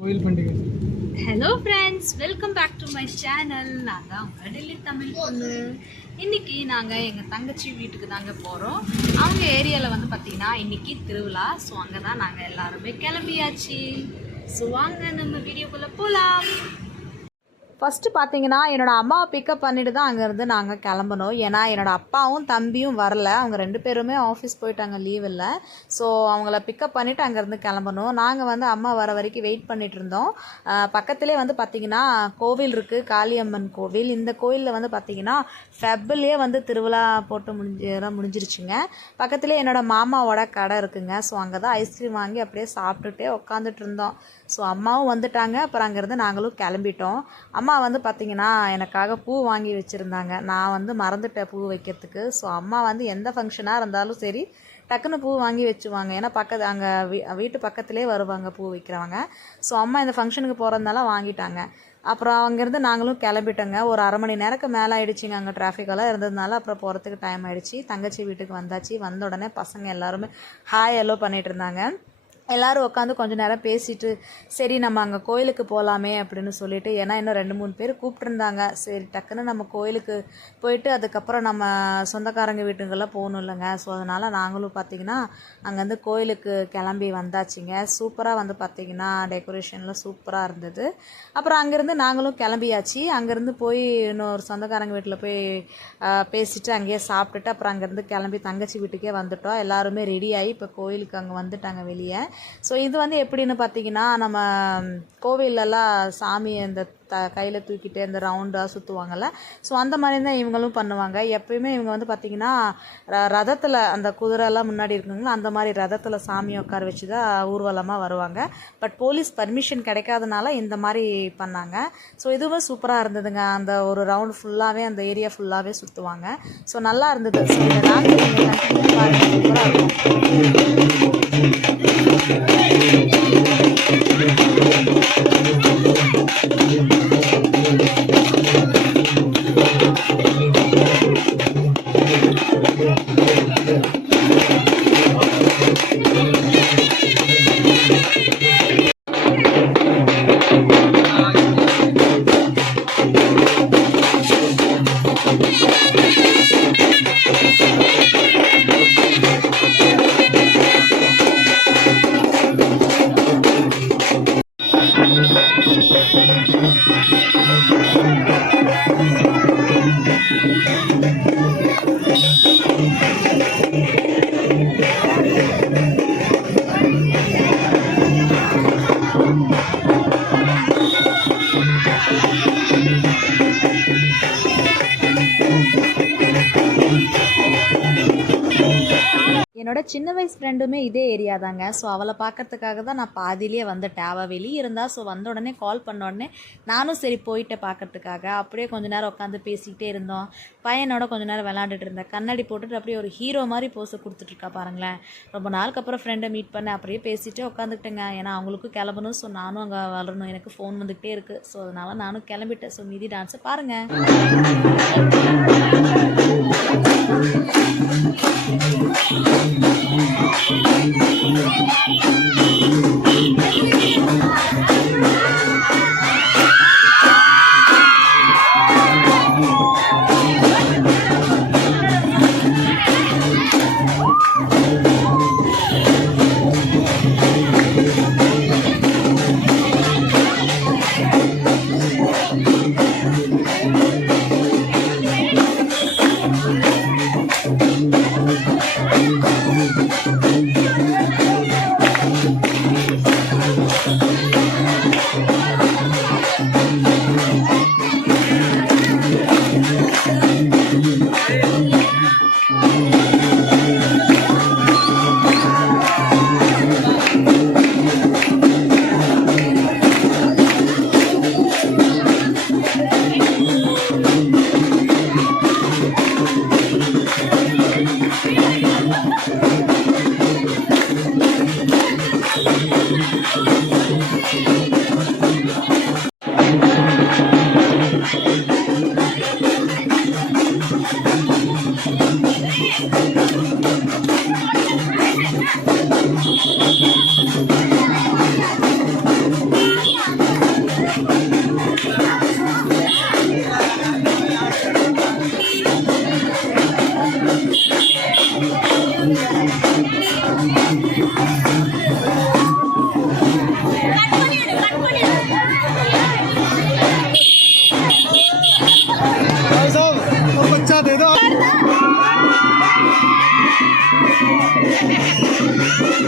கோயில் பண்டிகை. Hello friends welcome back to my channel நான் தான் உங்கள் டெல்லி தமிழ் பொண்ணு. இன்றைக்கி நாங்கள் எங்கள் தங்கச்சி வீட்டுக்கு தாங்க போகிறோம் அவங்க ஏரியாவில் வந்து பார்த்திங்கன்னா இன்றைக்கி திருவிழா. ஸோ அங்கே தான் நாங்கள் எல்லாருமே கிளம்பியாச்சு. ஸோ வாங்க நம்ம வீடியோக்குள்ளே போகலாம் ஃபஸ்ட்டு பார்த்தீங்கன்னா என்னோடய அம்மாவை பிக்கப் பண்ணிட்டு தான் அங்கேருந்து நாங்கள் கிளம்பணும் ஏன்னா என்னோடய அப்பாவும் தம்பியும் வரல. அவங்க ரெண்டு பேருமே ஆஃபீஸ் போயிட்டாங்க லீவ் இல்லை ஸோ அவங்கள பிக்கப் பண்ணிவிட்டு அங்கேருந்து கிளம்பணும் நாங்கள் வந்து அம்மா வர வரைக்கும் வெயிட் பண்ணிட்டு இருந்தோம். பக்கத்திலே பக்கத்துலேயே வந்து பார்த்திங்கன்னா கோவில் இருக்குது காளியம்மன் கோவில். இந்த கோயிலில் வந்து பார்த்திங்கன்னா ஃபெப்லேயே வந்து திருவிழா போட்டு முடிஞ்சு முடிஞ்சிருச்சுங்க. பக்கத்துலேயே என்னோடய மாமாவோட கடை இருக்குங்க. ஸோ அங்கே தான் ஐஸ்கிரீம் வாங்கி அப்படியே சாப்பிட்டுட்டே உட்காந்துட்டு இருந்தோம். ஸோ அம்மாவும் வந்துட்டாங்க. அப்புறம் அங்கேருந்து நாங்களும் கிளம்பிட்டோம். அம்மா அம்மா வந்து பார்த்திங்கன்னா எனக்காக பூ வாங்கி வச்சுருந்தாங்க. நான் வந்து மறந்துட்டேன் பூ வைக்கிறதுக்கு. ஸோ அம்மா வந்து எந்த ஃபங்க்ஷனாக இருந்தாலும் சரி டக்குன்னு பூ வாங்கி வச்சுவாங்க ஏன்னா பக்கத்து அங்கே வீ வீட்டு பக்கத்துலேயே வருவாங்க பூ வைக்கிறவங்க. ஸோ அம்மா இந்த ஃபங்க்ஷனுக்கு போகிறதுனால வாங்கிட்டாங்க. அப்புறம் அங்கேருந்து நாங்களும் கிளம்பிட்டோங்க. ஒரு அரை மணி நேரத்துக்கு மேலே ஆகிடுச்சிங்க அங்கே டிராஃபிக்கெல்லாம் இருந்ததுனால அப்புறம் போகிறதுக்கு டைம் ஆகிடுச்சி தங்கச்சி வீட்டுக்கு வந்தாச்சு. வந்த உடனே பசங்க எல்லாருமே ஹாய் எல்லோ பண்ணிகிட்டு இருந்தாங்க. எல்லோரும் உட்காந்து கொஞ்சம் நேரம் பேசிட்டு சரி நம்ம அங்கே கோயிலுக்கு போகலாமே அப்படின்னு சொல்லிட்டு ஏன்னா இன்னும் ரெண்டு மூணு பேர் கூப்பிட்ருந்தாங்க சரி டக்குன்னு நம்ம கோயிலுக்கு போயிட்டு அதுக்கப்புறம் நம்ம சொந்தக்காரங்க வீட்டுங்கெல்லாம் போகணும் இல்லைங்க. ஸோ அதனால் நாங்களும் பார்த்தீங்கன்னா அங்கேருந்து கோயிலுக்கு கிளம்பி வந்தாச்சுங்க. சூப்பராக வந்து பார்த்திங்கன்னா டெக்கரேஷன்லாம் சூப்பராக இருந்தது. அப்புறம் அங்கேருந்து நாங்களும் கிளம்பியாச்சு. அங்கேருந்து போய் இன்னொரு சொந்தக்காரங்க வீட்டில் போய் பேசிவிட்டு பேசிட்டு அங்கேயே சாப்பிட்டுட்டு அப்புறம் அங்கேருந்து கிளம்பி தங்கச்சி வீட்டுக்கே வந்துட்டோம். எல்லாருமே ரெடி ஆகி இப்போ கோயிலுக்கு அங்கே வந்துட்டாங்க வெளியே. ஸோ இது வந்து எப்படின்னு பார்த்தீங்கன்னா நம்ம கோவிலெல்லாம் சாமி அந்த த கையில் தூக்கிட்டு அந்த ரவுண்டாக சுற்றுவாங்கல்ல ஸோ அந்த மாதிரி தான் இவங்களும் பண்ணுவாங்க. எப்பயுமே இவங்க வந்து பார்த்திங்கன்னா ர- ரதத்தில் அந்த குதிரைலாம் முன்னாடி இருக்குங்களா அந்த மாதிரி ரதத்தில் சாமியை உட்கார வச்சு தான் ஊர்வலமாக வருவாங்க. பட் போலீஸ் பர்மிஷன் கிடைக்காதனால இந்த மாதிரி பண்ணாங்க. ஸோ இதுவும் சூப்பராக இருந்ததுங்க. அந்த ஒரு ரவுண்ட் ஃபுல்லாகவே அந்த ஏரியா ஃபுல்லாகவே சுற்றுவாங்க ஸோ நல்லா இருந்தது. ஸோ இந்த டான்ஸ் சூப்பராக இருக்கும் Thank you. Yeah. என்னோட சின்ன வயசு ஃப்ரெண்டுமே இதே ஏரியா தாங்க. ஸோ அவளை பார்க்கறதுக்காக தான் நான் பாதியிலே வந்துட்டேன். அவள் வெளியே இருந்தால் ஸோ வந்த உடனே கால் பண்ண உடனே நானும் சரி போயிட்டேன் பார்க்கறதுக்காக. அப்படியே கொஞ்ச நேரம் உட்காந்து பேசிக்கிட்டே இருந்தோம். பையனோட கொஞ்ச நேரம் விளாண்டுட்டு இருந்தேன். கண்ணாடி போட்டுட்டு அப்படியே ஒரு ஹீரோ மாதிரி போஸை கொடுத்துட்ருக்கா பாருங்களேன். ரொம்ப நாளுக்கு அப்புறம் ஃப்ரெண்டை மீட் பண்ணேன். அப்படியே பேசிகிட்டே உட்காந்துக்கிட்டேங்க ஏன்னா அவங்களுக்கும் கிளம்பணும். ஸோ நானும் அங்கே வளரணும் எனக்கு ஃபோன் வந்துக்கிட்டே இருக்குது ஸோ அதனால நானும் கிளம்பிட்டேன். ஸோ மீதி டான்ஸை பாருங்கள்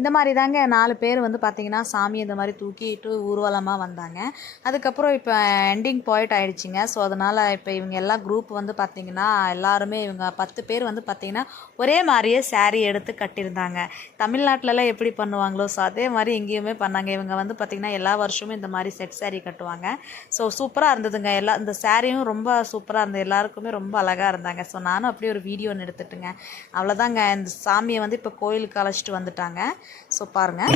இந்த மாதிரி தாங்க நாலு பேர் வந்து பார்த்திங்கன்னா சாமி இந்த மாதிரி தூக்கிட்டு ஊர்வலமாக வந்தாங்க. அதுக்கப்புறம் இப்போ எண்டிங் பாயிண்ட் ஆயிடுச்சுங்க. ஸோ அதனால் இப்போ இவங்க எல்லா குரூப் வந்து பார்த்திங்கன்னா எல்லாருமே இவங்க பத்து பேர் வந்து பார்த்திங்கன்னா ஒரே மாதிரியே சேரீ எடுத்து கட்டியிருந்தாங்க. தமிழ்நாட்டிலலாம் எப்படி பண்ணுவாங்களோ ஸோ அதே மாதிரி எங்கேயுமே பண்ணாங்க. இவங்க வந்து பார்த்திங்கன்னா எல்லா வருஷமும் இந்த மாதிரி செட் saree கட்டுவாங்க. ஸோ சூப்பராக இருந்ததுங்க. எல்லா இந்த சாரியும் ரொம்ப சூப்பராக இருந்தது. எல்லாருக்குமே ரொம்ப அழகாக இருந்தாங்க. ஸோ நானும் அப்படியே ஒரு வீடியோ ஒன்று எடுத்துட்டுங்க. அவ்வளோதாங்க இந்த சாமியை வந்து இப்போ கோயிலுக்கு அழைச்சிட்டு வந்துட்டாங்க. ஸோ பாருங்கள்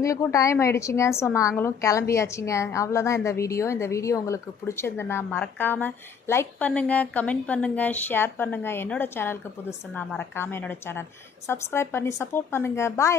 எங்களுக்கும் டைம் ஆயிடுச்சுங்க. ஸோ நாங்களும் கிளம்பியாச்சுங்க. அவ்வளோதான் இந்த வீடியோ இந்த வீடியோ உங்களுக்கு பிடிச்சிருந்ததுன்னா மறக்காமல் லைக் பண்ணுங்கள் கமெண்ட் பண்ணுங்கள் ஷேர் பண்ணுங்கள் என்னோடய சேனலுக்கு புதுசுன்னா மறக்காமல் என்னோட சேனல் சப்ஸ்கிரைப் பண்ணி சப்போர்ட் பண்ணுங்கள் பாய்